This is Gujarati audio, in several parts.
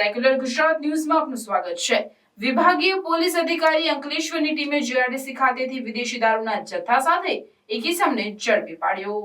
સેક્યુલર ગુજરાત ન્યૂઝમાં આપનું સ્વાગત છે। વિભાગીય પોલીસ અધિકારી અંકલેશ્વરની ટીમે જીઆરડીસી ખાતેથી વિદેશી દારૂના જથ્થા સાથે એક ઇસમને ઝડપી પાડ્યો।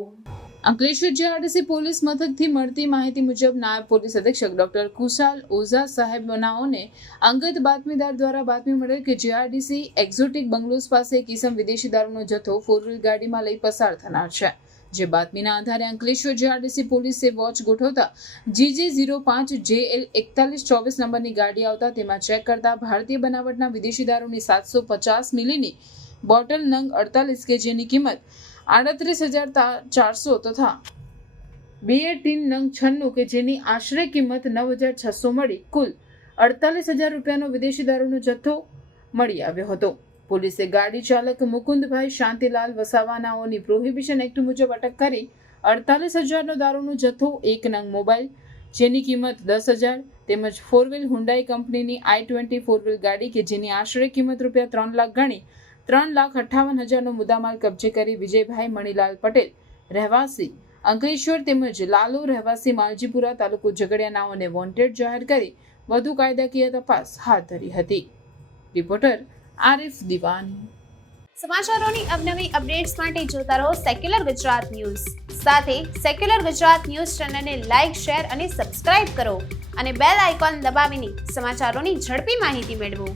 અંકલેશ્વર જીઆરડીસી પોલીસ મથકથી મળતી માહિતી મુજબ નાયબ પોલીસ અધિક્ષક ડોક્ટર કુશાલ ઓઝા સાહેબનાઓને અંગત બાતમીદાર દ્વારા બાતમી મળેલ કે જીઆરડીસી એક્ઝોટિક બંગલોઝ પાસે એક ઇસમ વિદેશી દારૂનો જથ્થો 4 વ્હીલ ગાડીમાં લઈ પસાર થનાર છે। જે બાતમીના આધારે અંકલેશ્વર જીઆરડીસી પોલીસે વોચ ગોઠવતા GG05JL 4124 નંબરની ગાડી આવતા તેમાં ચેક કરતા ભારતીય બનાવટના વિદેશી દારૂની 750 મિલીની બોટલ નંગ 48 કે જેની કિંમત 38,400 તથા બિયર ટીન નંગ 96 કે જેની આશરે કિંમત 9,600 મળી કુલ 48,000 રૂપિયાનો વિદેશી દારૂનો જથ્થો મળી આવ્યો હતો। પોલીસે ગાડી ચાલક મુકુંદભાઈ શાંતિલાલ વસાવાનાઓની પ્રોહિબિશન એક્ટ મુજબ અટક કરી 48,000નો દારૂનો જથ્થો, 1 નંગ મોબાઈલ જેની કિંમત 10,000 તેમજ 4 વ્હીલ હુન્ડાઈ કંપનીની i20 4 વ્હીલ ગાડી કે જેની આશરે કિંમત રૂપિયા 3 લાખ ગણી 3,58,000નો મુદ્દામાલ કબજે કરી વિજયભાઈ મણીલાલ પટેલ રહેવાસી અંકલેશ્વર તેમજ લાલુ રહેવાસી માલજીપુરા તાલુકો ઝઘડિયાનાઓને વોન્ટેડ જાહેર કરી વધુ કાયદાકીય તપાસ હાથ ધરી હતી। રિપોર્ટર આરિફ દિવાની। સમાચારોની અવનવી અપડેટ્સ માટે જોતા રહો સેક્યુલર ગુજરાત ન્યૂઝ। સાથે સેક્યુલર ગુજરાત ન્યૂઝ ચેનલને લાઇક, શેર અને સબસ્ક્રાઇબ કરો અને બેલ આઇકોન દબાવીને સમાચારોની ઝડપી માહિતી મેળવો।